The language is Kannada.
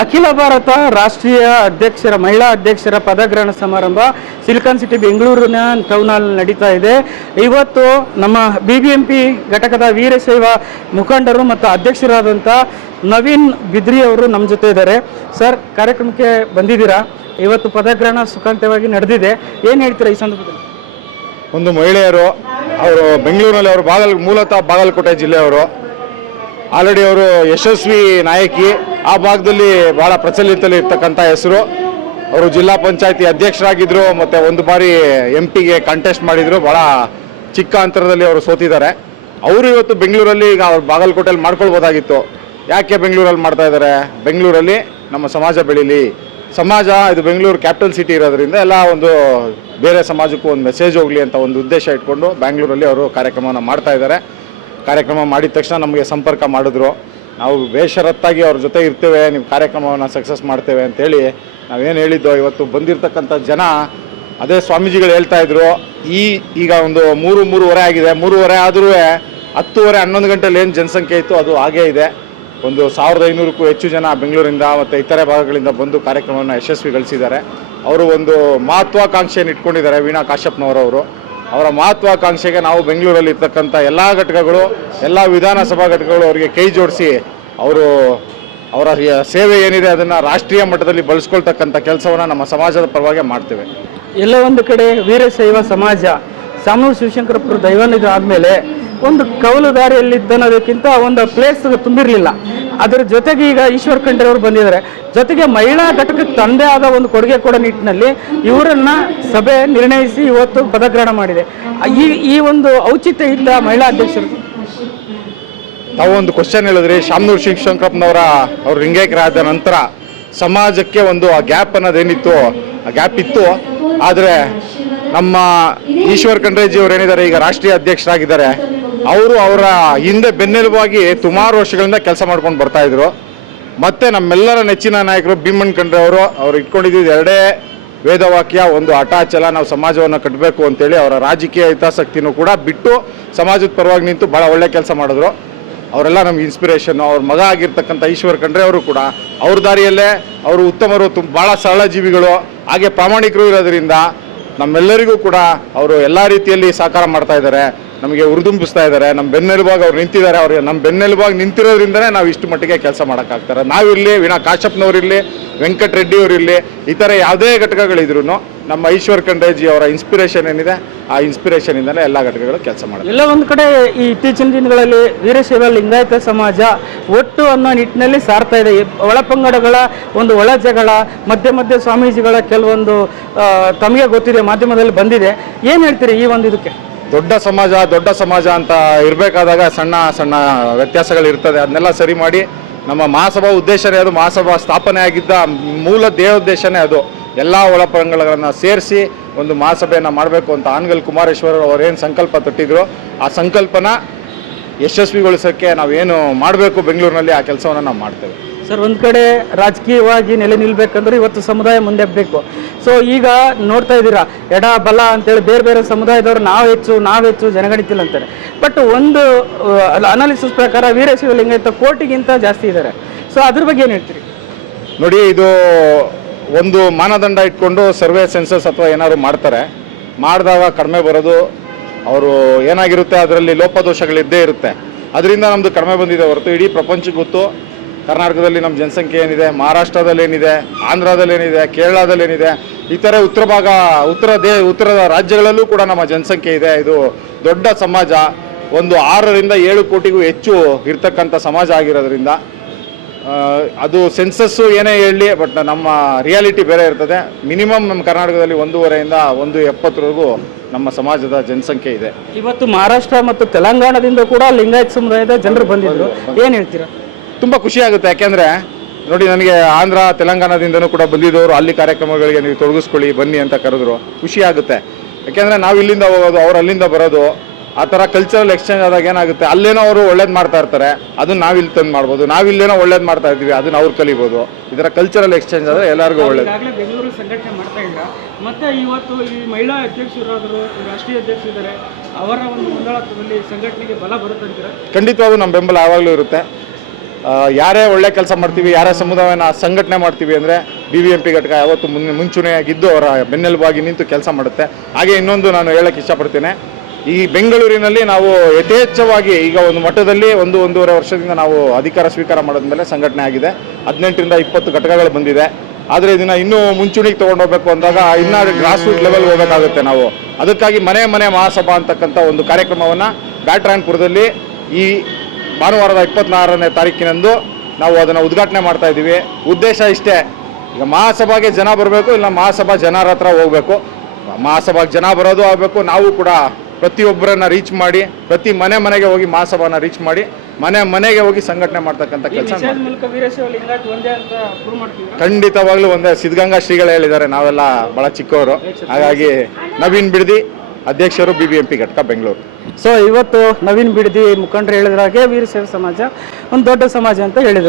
ಅಖಿಲ ಭಾರತ ರಾಷ್ಟ್ರೀಯ ಅಧ್ಯಕ್ಷರ ಮಹಿಳಾ ಅಧ್ಯಕ್ಷರ ಪದಗ್ರಹಣ ಸಮಾರಂಭ ಸಿಲಿಕಾನ್ ಸಿಟಿ ಬೆಂಗಳೂರಿನ ಟೌನ್ ಹಾಲ್ ನಡೀತಾ ಇದೆ. ಇವತ್ತು ನಮ್ಮ BBMP ಘಟಕದ ವೀರಶೈವ ಮುಖಂಡರು ಮತ್ತು ಅಧ್ಯಕ್ಷರಾದಂಥ ನವೀನ್ ಬಿದ್ರಿ ಅವರು ನಮ್ಮ ಜೊತೆ ಇದ್ದಾರೆ. ಸರ್, ಕಾರ್ಯಕ್ರಮಕ್ಕೆ ಬಂದಿದ್ದೀರಾ. ಇವತ್ತು ಪದಗ್ರಹಣ ಸುಖಾಂತವಾಗಿ ನಡೆದಿದೆ, ಏನು ಹೇಳ್ತೀರಾ ಈ ಸಂದರ್ಭದಲ್ಲಿ? ಒಂದು ಮಹಿಳೆಯರು, ಅವರು ಬೆಂಗಳೂರಿನಲ್ಲಿ, ಅವರು ಮೂಲತಃ ಬಾಗಲಕೋಟೆ ಜಿಲ್ಲೆಯವರು. ಆಲ್ರೆಡಿ ಅವರು ಯಶಸ್ವಿ ನಾಯಕಿ, ಆ ಭಾಗದಲ್ಲಿ ಭಾಳ ಪ್ರಚಲಿತದಲ್ಲಿ ಇರ್ತಕ್ಕಂಥ ಹೆಸರು. ಅವರು ಜಿಲ್ಲಾ ಪಂಚಾಯತಿ ಅಧ್ಯಕ್ಷರಾಗಿದ್ದರು ಮತ್ತು ಒಂದು ಬಾರಿ MP ಗೆ ಕಾಂಟೆಸ್ಟ್ ಮಾಡಿದರು. ಭಾಳ ಚಿಕ್ಕ ಅಂತರದಲ್ಲಿ ಅವರು ಸೋತಿದ್ದಾರೆ. ಅವರು ಇವತ್ತು ಬೆಂಗಳೂರಲ್ಲಿ, ಈಗ ಅವ್ರು ಬಾಗಲಕೋಟೆಯಲ್ಲಿ ಮಾಡ್ಕೊಳ್ಬೋದಾಗಿತ್ತು. ಯಾಕೆ ಬೆಂಗಳೂರಲ್ಲಿ ಮಾಡ್ತಾ ಇದ್ದಾರೆ? ಬೆಂಗಳೂರಲ್ಲಿ ನಮ್ಮ ಸಮಾಜ ಬೆಳೀಲಿ, ಸಮಾಜ ಇದು ಬೆಂಗಳೂರು ಕ್ಯಾಪಿಟಲ್ ಸಿಟಿ ಇರೋದ್ರಿಂದ ಎಲ್ಲ ಒಂದು ಬೇರೆ ಸಮಾಜಕ್ಕೂ ಒಂದು ಮೆಸೇಜ್ ಹೋಗಲಿ ಅಂತ ಒಂದು ಉದ್ದೇಶ ಇಟ್ಕೊಂಡು ಬೆಂಗಳೂರಲ್ಲಿ ಅವರು ಕಾರ್ಯಕ್ರಮವನ್ನು ಮಾಡ್ತಾ ಇದ್ದಾರೆ. ಕಾರ್ಯಕ್ರಮ ಮಾಡಿದ ತಕ್ಷಣ ನಮಗೆ ಸಂಪರ್ಕ ಮಾಡಿದ್ರು. ನಾವು ಬೇಷರತ್ತಾಗಿ ಅವ್ರ ಜೊತೆ ಇರ್ತೇವೆ, ನೀವು ಕಾರ್ಯಕ್ರಮವನ್ನು ಸಕ್ಸಸ್ ಮಾಡ್ತೇವೆ ಅಂತೇಳಿ ನಾವೇನು ಹೇಳಿದ್ದೋ. ಇವತ್ತು ಬಂದಿರತಕ್ಕಂಥ ಜನ ಅದೇ ಸ್ವಾಮೀಜಿಗಳು ಹೇಳ್ತಾ ಇದ್ರು, ಈಗ ಒಂದು 3:30 ಆಗಿದೆ. 3:30 ಆದರೂ 10:30 11 ಗಂಟೆಲಿ ಏನು ಜನಸಂಖ್ಯೆ ಇತ್ತು ಅದು ಹಾಗೇ ಇದೆ. ಒಂದು 1500ಕ್ಕೂ ಹೆಚ್ಚು ಜನ ಬೆಂಗಳೂರಿಂದ ಮತ್ತು ಇತರೆ ಭಾಗಗಳಿಂದ ಬಂದು ಕಾರ್ಯಕ್ರಮವನ್ನು ಯಶಸ್ವಿಗೊಳಿಸಿದ್ದಾರೆ. ಅವರು ಒಂದು ಮಹತ್ವಾಕಾಂಕ್ಷೆಯನ್ನು ಇಟ್ಕೊಂಡಿದ್ದಾರೆ. ವೀಣಾ ಕಾಶ್ಯಪ್ನವರವರು ಅವರ ಮಹತ್ವಾಕಾಂಕ್ಷೆಗೆ ನಾವು ಬೆಂಗಳೂರಲ್ಲಿ ಇರ್ತಕ್ಕಂಥ ಎಲ್ಲ ಘಟಕಗಳು, ಎಲ್ಲ ವಿಧಾನಸಭಾ ಘಟಕಗಳು ಅವರಿಗೆ ಕೈ ಜೋಡಿಸಿ ಅವರ ಸೇವೆ ಏನಿದೆ ಅದನ್ನು ರಾಷ್ಟ್ರೀಯ ಮಟ್ಟದಲ್ಲಿ ಬಳಸ್ಕೊಳ್ತಕ್ಕಂಥ ಕೆಲಸವನ್ನು ನಮ್ಮ ಸಮಾಜದ ಪರವಾಗಿ ಮಾಡ್ತೇವೆ. ಎಲ್ಲ ಒಂದು ಕಡೆ ವೀರಶೈವ ಸಮಾಜ ಸಾಮೂಹಿಕ ಶಿವಶಂಕರಪುರ ದೈವಾನ್ನಿಧ ಆದಮೇಲೆ ಒಂದು ಕೌಲು ದಾರಿಯಲ್ಲಿದ್ದನ್ನೋದಕ್ಕಿಂತ ಒಂದು ಪ್ಲೇಸ್ ತುಂಬಿರಲಿಲ್ಲ. ಅದರ ಜೊತೆಗೆ ಈಗ ಈಶ್ವರ್ ಖಂಡ್ರೆ ಅವರು ಬಂದಿದ್ದಾರೆ. ಜೊತೆಗೆ ಮಹಿಳಾ ಘಟಕಕ್ಕೆ ತಂದೆ ಆದ ಒಂದು ಕೊಡುಗೆ ಕೊಡೋ ನಿಟ್ಟಿನಲ್ಲಿ ಇವರನ್ನ ಸಭೆ ನಿರ್ಣಯಿಸಿ ಇವತ್ತು ಪದಗ್ರಹಣ ಮಾಡಿದೆ. ಈ ಒಂದು ಔಚಿತ್ಯ ಇಲ್ಲ ಮಹಿಳಾ ಅಧ್ಯಕ್ಷರು. ತಾವು ಒಂದು ಕ್ವಶನ್ ಹೇಳಿದ್ರಿ, ಶಾಮನೂರು ಶಿವಶಂಕರಪ್ಪನವರ ಅವರು ಲಿಂಗೈಕ್ಯರಾದ ನಂತರ ಸಮಾಜಕ್ಕೆ ಒಂದು ಆ ಗ್ಯಾಪ್ ಅನ್ನೋದೇನಿತ್ತು, ಆ ಗ್ಯಾಪ್ ಇತ್ತು. ಆದರೆ ನಮ್ಮ ಈಶ್ವರ್ ಖಂಡ್ರೆಜಿ ಅವರು ಏನಿದ್ದಾರೆ, ಈಗ ರಾಷ್ಟ್ರೀಯ ಅಧ್ಯಕ್ಷರಾಗಿದ್ದಾರೆ. ಅವರು ಅವರ ಹಿಂದೆ ಬೆನ್ನೆಲುಬಾಗಿ ಸುಮಾರು ವರ್ಷಗಳಿಂದ ಕೆಲಸ ಮಾಡ್ಕೊಂಡು ಬರ್ತಾಯಿದ್ರು. ಮತ್ತು ನಮ್ಮೆಲ್ಲರ ನೆಚ್ಚಿನ ನಾಯಕರು ಭೀಮಣ್ಣ ಖಂಡ್ರೆ ಅವರು ಇಟ್ಕೊಂಡಿದ್ದು ಎರಡೇ ವೇದವಾಕ್ಯ, ಒಂದು ಹಠಾಚಲ, ನಾವು ಸಮಾಜವನ್ನು ಕಟ್ಟಬೇಕು ಅಂತೇಳಿ. ಅವರ ರಾಜಕೀಯ ಹಿತಾಸಕ್ತಿನೂ ಕೂಡ ಬಿಟ್ಟು ಸಮಾಜದ ಪರವಾಗಿ ನಿಂತು ಭಾಳ ಒಳ್ಳೆ ಕೆಲಸ ಮಾಡಿದ್ರು. ಅವರೆಲ್ಲ ನಮ್ಗೆ ಇನ್ಸ್ಪಿರೇಷನ್ನು. ಅವ್ರ ಮಗ ಆಗಿರ್ತಕ್ಕಂಥ ಈಶ್ವರ್ ಖಂಡ್ರೆ ಅವರು ಕೂಡ ಅವ್ರ ದಾರಿಯಲ್ಲೇ ಅವರು ಉತ್ತಮರು, ಭಾಳ ಸರಳ ಜೀವಿಗಳು, ಹಾಗೆ ಪ್ರಾಮಾಣಿಕರು ಇರೋದ್ರಿಂದ ನಮ್ಮೆಲ್ಲರಿಗೂ ಕೂಡ ಅವರು ಎಲ್ಲ ರೀತಿಯಲ್ಲಿ ಸಹಕಾರ ಮಾಡ್ತಾ ಇದ್ದಾರೆ, ನಮಗೆ ಉರಿದುಂಬಿಸ್ತಾ ಇದ್ದಾರೆ. ನಮ್ಮ ಬೆನ್ನೆಲುಬಾಗಿ ಅವ್ರು ನಿಂತಿದ್ದಾರೆ. ಅವ್ರಿಗೆ ನಮ್ಮ ಬೆನ್ನೆಲುಬಾಗಿ ನಿಂತಿರೋದ್ರಿಂದಲೇ ನಾವು ಇಷ್ಟು ಮಟ್ಟಿಗೆ ಕೆಲಸ ಮಾಡೋಕ್ಕಾಗ್ತಾರೆ. ನಾವಿರಲಿ, ವೀಣಾ ಕಾಶ್ಯಪ್ನವರಿರಲಿ, ವೆಂಕಟ ರೆಡ್ಡಿ ಅವರಿರಲಿ, ಇತರ ಯಾವುದೇ ಘಟಕಗಳಿದ್ರು ನಮ್ಮ ಈಶ್ವರ್ ಖಂಡ್ರೆಜಿ ಅವರ ಇನ್ಸ್ಪಿರೇಷನ್ ಏನಿದೆ, ಆ ಇನ್ಸ್ಪಿರೇಷನಿಂದಲೇ ಎಲ್ಲ ಘಟಕಗಳು ಕೆಲಸ ಮಾಡ್ತಾರೆ. ಎಲ್ಲ ಒಂದು ಕಡೆ ಈ ಇತ್ತೀಚಿನ ದಿನಗಳಲ್ಲಿ ವೀರಶೈವ ಲಿಂಗಾಯತ ಸಮಾಜ ಒಟ್ಟು ಅನ್ನೋ ನಿಟ್ಟಿನಲ್ಲಿ ಸಾರ್ತಾ ಇದೆ. ಒಳಪಂಗಡಗಳ ಒಂದು ಒಳ ಜಗಳ, ಮಧ್ಯೆ ಸ್ವಾಮೀಜಿಗಳ ಕೆಲವೊಂದು ತಮಗೆ ಗೊತ್ತಿದೆ, ಮಾಧ್ಯಮದಲ್ಲಿ ಬಂದಿದೆ. ಏನು ಹೇಳ್ತೀರಿ ಈ ಒಂದು ಇದಕ್ಕೆ? ದೊಡ್ಡ ಸಮಾಜ ಅಂತ ಇರಬೇಕಾದಾಗ ಸಣ್ಣ ಸಣ್ಣ ವ್ಯತ್ಯಾಸಗಳಿರ್ತದೆ. ಅದನ್ನೆಲ್ಲ ಸರಿ ಮಾಡಿ ನಮ್ಮ ಮಹಾಸಭಾ ಉದ್ದೇಶನೇ ಅದು. ಮಹಾಸಭಾ ಸ್ಥಾಪನೆ ಆಗಿದ್ದ ಮೂಲ ದೇಹೋದ್ದೇಶನೇ ಅದು. ಎಲ್ಲ ಒಳಪಂಗಡಗಳನ್ನು ಸೇರಿಸಿ ಒಂದು ಮಹಾಸಭೆಯನ್ನು ಮಾಡಬೇಕು ಅಂತ ಆನಗಲ್ ಕುಮಾರೇಶ್ವರ ಅವರೇನು ಸಂಕಲ್ಪ ತೊಟ್ಟಿದ್ರು, ಆ ಸಂಕಲ್ಪನ ಯಶಸ್ವಿಗೊಳಿಸೋಕ್ಕೆ ನಾವೇನು ಮಾಡಬೇಕು ಬೆಂಗಳೂರಿನಲ್ಲಿ, ಆ ಕೆಲಸವನ್ನು ನಾವು ಮಾಡ್ತೇವೆ. ಸರ್, ಒಂದು ಕಡೆ ರಾಜಕೀಯವಾಗಿ ನೆಲೆ ನಿಲ್ಲಬೇಕಂದ್ರೆ ಇವತ್ತು ಸಮುದಾಯ ಮುಂದೆ ಬೇಕು. ಸೊ ಈಗ ನೋಡ್ತಾ ಇದ್ದೀರಾ, ಎಡ ಬಲ ಅಂತೇಳಿ ಬೇರೆ ಬೇರೆ ಸಮುದಾಯದವರು ನಾವು ಹೆಚ್ಚು ಜನಗಣಿತಿಲ್ಲ ಅಂತಾರೆ. ಬಟ್ ಒಂದು ಅನಾಲಿಸಿಸ್ ಪ್ರಕಾರ ವೀರಶೈವ ಲಿಂಗಾಯತ ಕೋಟಿಗಿಂತ ಜಾಸ್ತಿ ಇದ್ದಾರೆ. ಸೊ ಅದ್ರ ಬಗ್ಗೆ ಏನು ಹೇಳ್ತೀರಿ? ನೋಡಿ, ಇದು ಒಂದು ಮಾನದಂಡ ಇಟ್ಕೊಂಡು ಸರ್ವೆ ಸೆನ್ಸಸ್ ಅಥವಾ ಏನಾದ್ರು ಮಾಡ್ತಾರೆ. ಮಾಡಿದಾಗ ಕಡಿಮೆ ಬರೋದು ಅವರು ಏನಾಗಿರುತ್ತೆ, ಅದರಲ್ಲಿ ಲೋಪದೋಷಗಳಿದ್ದೇ ಇರುತ್ತೆ. ಅದರಿಂದ ನಮ್ಮದು ಕಡಿಮೆ ಬಂದಿದೆ ಹೊರತು ಇಡೀ ಪ್ರಪಂಚಕ್ಕೆ ಗೊತ್ತು ಕರ್ನಾಟಕದಲ್ಲಿ ನಮ್ಮ ಜನಸಂಖ್ಯೆ ಏನಿದೆ, ಮಹಾರಾಷ್ಟ್ರದಲ್ಲಿ ಏನಿದೆ, ಆಂಧ್ರದಲ್ಲಿ ಏನಿದೆ, ಕೇರಳದಲ್ಲಿ ಏನಿದೆ, ಇತರೆ ಉತ್ತರ ರಾಜ್ಯಗಳಲ್ಲೂ ಕೂಡ ನಮ್ಮ ಜನಸಂಖ್ಯೆ ಇದೆ. ಇದು ದೊಡ್ಡ ಸಮಾಜ, ಒಂದು 6 ರಿಂದ 7 ಕೋಟಿಗೂ ಹೆಚ್ಚು ಇರ್ತಕ್ಕಂಥ ಸಮಾಜ ಆಗಿರೋದ್ರಿಂದ ಅದು ಸೆನ್ಸಸ್ಸು ಏನೇ ಹೇಳಲಿ, ಬಟ್ ನಮ್ಮ ರಿಯಾಲಿಟಿ ಬೇರೆ ಇರ್ತದೆ. ಮಿನಿಮಮ್ ನಮ್ಮ ಕರ್ನಾಟಕದಲ್ಲಿ 1.5 ರಿಂದ 1.70 ನಮ್ಮ ಸಮಾಜದ ಜನಸಂಖ್ಯೆ ಇದೆ. ಇವತ್ತು ಮಹಾರಾಷ್ಟ್ರ ಮತ್ತು ತೆಲಂಗಾಣದಿಂದ ಕೂಡ ಲಿಂಗಾಯತ ಸಮುದಾಯದ ಜನರು ಬಂದಿದ್ರು, ಏನು ಹೇಳ್ತೀರಾ? ತುಂಬ ಖುಷಿ ಆಗುತ್ತೆ. ಯಾಕೆಂದರೆ ನೋಡಿ, ನನಗೆ ಆಂಧ್ರ ತೆಲಂಗಾಣದಿಂದನೂ ಕೂಡ ಬಂದಿದ್ದವರು ಅಲ್ಲಿ ಕಾರ್ಯಕ್ರಮಗಳಿಗೆ ನೀವು ತೊಡಗಿಸ್ಕೊಳ್ಳಿ ಬನ್ನಿ ಅಂತ ಕರೆದ್ರು. ಖುಷಿ ಆಗುತ್ತೆ. ಯಾಕೆಂದರೆ ನಾವು ಇಲ್ಲಿಂದ ಹೋಗೋದು, ಅವ್ರು ಅಲ್ಲಿಂದ ಬರೋದು, ಆ ಥರ ಕಲ್ಚರಲ್ ಎಕ್ಸ್ಚೇಂಜ್ ಆದಾಗ ಏನಾಗುತ್ತೆ, ಅಲ್ಲೇನೋ ಅವರು ಒಳ್ಳೇದು ಮಾಡ್ತಾ ಇರ್ತಾರೆ, ಅದನ್ನು ನಾವಿಲ್ಲಿ ತಂದು ಮಾಡ್ಬೋದು. ನಾವಿಲ್ಲೇನೋ ಒಳ್ಳೇದು ಮಾಡ್ತಾ ಇದ್ದೀವಿ, ಅದನ್ನು ಅವ್ರು ಕಲಿಬೋದು. ಈ ಥರ ಕಲ್ಚರಲ್ ಎಕ್ಸ್ಚೇಂಜ್ ಆದರೆ ಎಲ್ಲರಿಗೂ ಒಳ್ಳೇದು. ಬೆಂಗಳೂರು ಸಂಘಟನೆ ಮಾಡ್ತಾ ಇದ್ದೀರಾ, ಮತ್ತು ಇವತ್ತು ಈ ಮಹಿಳಾ ಅಧ್ಯಕ್ಷರಾದರು, ರಾಷ್ಟ್ರೀಯ ಅಧ್ಯಕ್ಷರಿದ್ದಾರೆ, ಅವರ ಒಂದು ಮುಂದಾಳತ್ವದಲ್ಲಿ ಸಂಘಟನೆಗೆ ಬಲ ಬರುತ್ತಂತೀರಾ? ಖಂಡಿತವಾಗೂ ನಮ್ಮ ಬೆಂಬಲ ಯಾವಾಗಲೂ ಇರುತ್ತೆ. ಯಾರೇ ಒಳ್ಳೆ ಕೆಲಸ ಮಾಡ್ತೀವಿ, ಯಾರೇ ಸಮುದಾಯನ ಸಂಘಟನೆ ಮಾಡ್ತೀವಿ ಅಂದರೆ BBMP ಘಟಕ ಯಾವತ್ತು ಮುಂಚೂಣಿಯಾಗಿದ್ದು ಅವರ ಬೆನ್ನೆಲುಬಾಗಿ ನಿಂತು ಕೆಲಸ ಮಾಡುತ್ತೆ. ಹಾಗೆ ಇನ್ನೊಂದು ನಾನು ಹೇಳಕ್ಕೆ ಇಷ್ಟಪಡ್ತೇನೆ, ಈ ಬೆಂಗಳೂರಿನಲ್ಲಿ ನಾವು ಯಥೇಚ್ಛವಾಗಿ ಈಗ ಒಂದು ಮಟ್ಟದಲ್ಲಿ 1-1.5 ವರ್ಷದಿಂದ ನಾವು ಅಧಿಕಾರ ಸ್ವೀಕಾರ ಮಾಡಿದ್ಮೇಲೆ ಸಂಘಟನೆ ಆಗಿದೆ. 18ರಿಂದ 20 ಘಟಕಗಳು ಬಂದಿದೆ. ಆದರೆ ಇದನ್ನು ಇನ್ನೂ ಮುಂಚೂಣಿಗೆ ತೊಗೊಂಡೋಗ್ಬೇಕು ಅಂದಾಗ ಇನ್ನೂ ಗ್ರಾಸ್ ರೂಟ್ ಲೆವೆಲ್ ಹೋಗಬೇಕಾಗುತ್ತೆ ನಾವು. ಅದಕ್ಕಾಗಿ ಮನೆ ಮನೆ ಮಹಾಸಭಾ ಅಂತಕ್ಕಂಥ ಒಂದು ಕಾರ್ಯಕ್ರಮವನ್ನು ಬ್ಯಾಟ್ರಾಯನ್ಪುರದಲ್ಲಿ ಈ ಭಾನುವಾರದ 24ನೇ ತಾರೀಕಿನಂದು ನಾವು ಅದನ್ನು ಉದ್ಘಾಟನೆ ಮಾಡ್ತಾ ಇದ್ದೀವಿ. ಉದ್ದೇಶ ಇಷ್ಟೇ, ಈಗ ಮಹಾಸಭಾಗೆ ಜನ ಬರಬೇಕು, ಇಲ್ಲ ಮಹಾಸಭಾ ಜನರ ಹತ್ರ ಹೋಗಬೇಕು. ಮಹಾಸಭಾಗೆ ಜನ ಬರೋದು ಆಗಬೇಕು. ನಾವು ಕೂಡ ಪ್ರತಿಯೊಬ್ಬರನ್ನ ರೀಚ್ ಮಾಡಿ, ಪ್ರತಿ ಮನೆಗೆ ಹೋಗಿ ಮಹಾಸಭಾನ ರೀಚ್ ಮಾಡಿ, ಮನೆಗೆ ಹೋಗಿ ಸಂಘಟನೆ ಮಾಡ್ತಕ್ಕಂಥ ಕೆಲಸ ಖಂಡಿತವಾಗ್ಲೂ ಒಂದೇ. ಸಿದ್ಧಗಂಗಾ ಶ್ರೀಗಳು ಹೇಳಿದ್ದಾರೆ, ನಾವೆಲ್ಲ ಭಾಳ ಚಿಕ್ಕವರು. ಹಾಗಾಗಿ ನವೀನ್ ಬಿಡದಿ ಅಧ್ಯಕ್ಷರು BBMP ಘಟಕ ಬೆಂಗಳೂರು. ಸೊ ಇವತ್ತು ನವೀನ್ ಬಿಡದಿ ಮುಖಂಡರು ಹೇಳಿದ್ರ ಹಾಗೆ ವೀರಶೈವ ಸಮಾಜ ಒಂದು ದೊಡ್ಡ ಸಮಾಜ ಅಂತ ಹೇಳಿದರು.